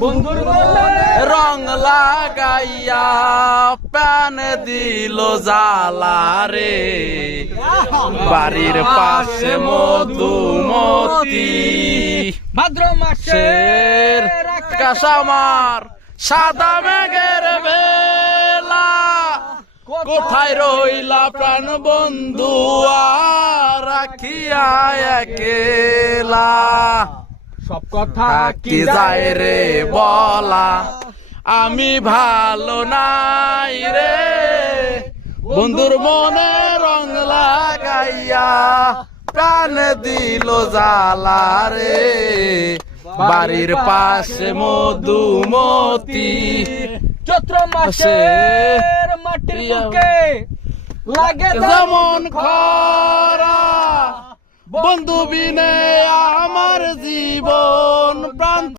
বন্ধুর রং লাগাইয়া প্যান দিল জ্বালা রে, বাড়ির পাশে মধুমতি ভাদ্র মাসের আকাশ আমার সাদা মেঘের বেলা, কোথায় রইলা প্রাণ বন্ধু আর রাখিয়া একেলা, সব কথা কি যায় রে বলা, আমি ভালো নাই রে, বন্ধুর মনে রং লাগাইয়া প্রাণ দিল জ্বালা রে, বাড়ির পাশে মধুমতি চৈত্র মাসের মাটির বুকে লাগে যেমন খরা, বন্ধু বিনে আমার জীবন প্রাণ